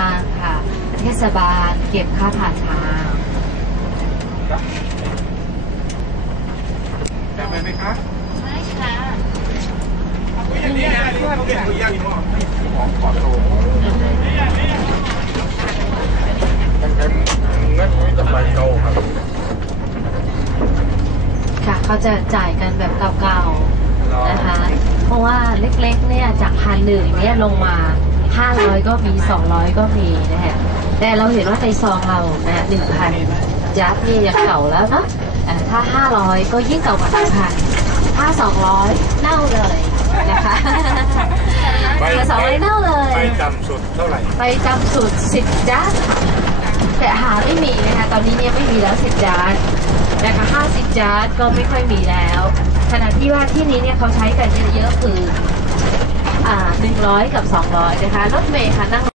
างค่ะ เทศบาลเก็บค่าผ่านทางจำไปไหมครับไม่ค่ะอันนี้นะที่เขาเก็บตัวอย่างนี้มั้งของขอโทษยังไงงั้นไม่จะไปเก่าครับค่ะเขาจะจ่ายกันแบบเก่าๆนะคะ เพราะว่าเล็กๆเนี่ยจากพันหนึ่งเนี่ยลงมา 500ก็มี200ก็มีนะฮะแต่เราเห็นว่าในซองเรานะหนึ่งพันยัดนี่ยังเก่าแล้วเนาะอ่าถ้า500ก็ยิ่งเก่ากว่า1,000ถ้า200เน่าเลยนะคะถ้า200เน่าเลยไปจำสุดเท่าไหร่ไปจำสูตร10จานแต่หาไม่มีนะคะตอนนี้เนี่ยไม่มีแล้ว10จานนะคะ50จานก็ไม่ค่อยมีแล้วขณะที่ว่าที่นี้เนี่ยเขาใช้กันเยอะๆคืออ่า 100 กับ 200 นะคะ รถเมย์ค่ะนั่ง